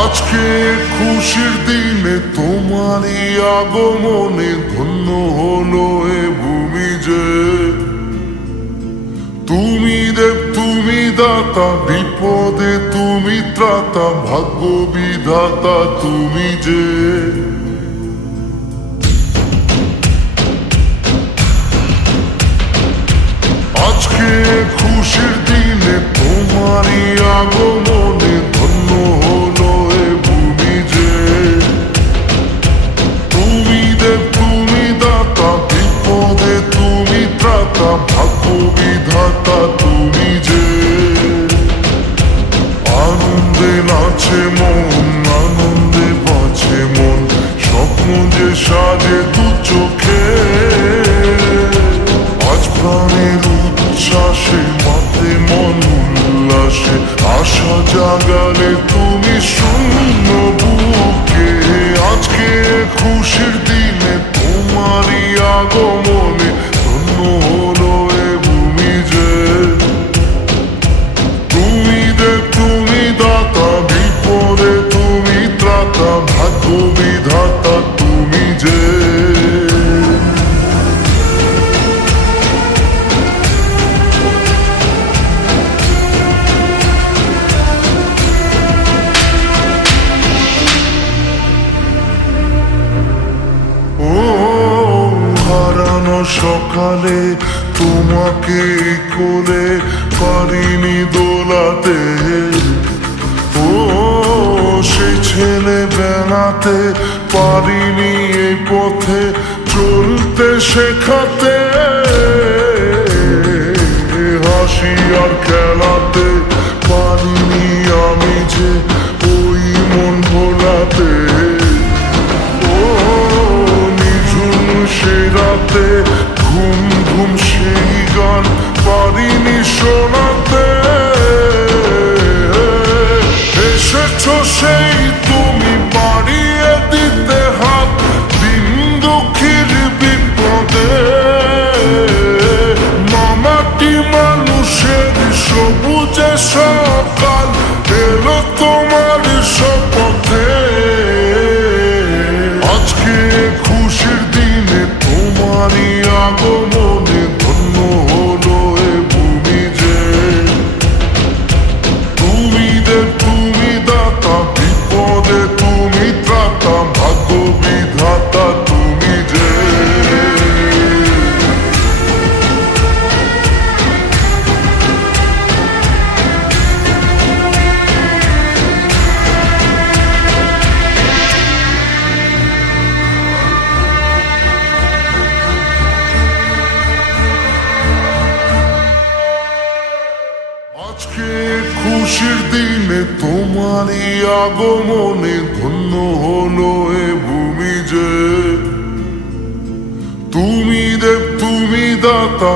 আজকে খুশির দিনে তোমারই আগমনে ধন্য হলো এ ভূমি যে। তুমি দেব তুমি দাতা, বিপদে তুমি ত্রাতা, ভাগ্য বিধাতা তুমি যে। আজকে খুশির দিনে তোমারই আগমনে ধন্য হলো এ ভূমি যে। তুমি দেব তুমি দাতা, বিপদে তুমি ত্রাতা, ভাগ্য বিধাতা তুমি যে। আনন্দে নাচে মন, আনন্দে বাঁচে মন, স্বপ্ন যে সাজে দু চোখে। আজ প্রাণের উচ্ছ্বাসে মাতে মন উল্লাসে, আশা জাগালে তুমি শূন্য বুকে। আজকে খুশির দিনে তোমারই আগমনে ধন্য হলো এ ভূমি যে। তুমি দেব তুমি দাতা, বিপদে তুমি ত্রাতা, ভাগ্য বিধাতা তুমি যে। হারানো সকালে তোমাকে কোলে পারিনি দোলাতে। ও সেই ছেলে বেলাতে পারিনি এই পথে চলতে শেখাতে। হাসি আর খেলাতে পারিনি আমি যে ওই মন ভোলাতে। সে রাতে ঘুম ঘুম সেই গান পারিনি শোনাতে। এসেছো সেই তুমি বাড়িয়ে দিতে হাত দিন দুঃখীর বিপদে। মামাটি মানুষের সবুজে সকাল এলো তোমার শপথে। আজকে খুশির দিনে তোমারই আগমনে ধন্য হলো এ ভূমি যে। তুমি দেব তুমি দাতা, বিপদে তুমি ত্রাতা, ভাগ্য বিধাতা তুমি যে। আজকে খুশির দিনে তোমারই আগমনে ধন্য হলো এ ভূমি যে। তুমি দেব তুমি দাতা।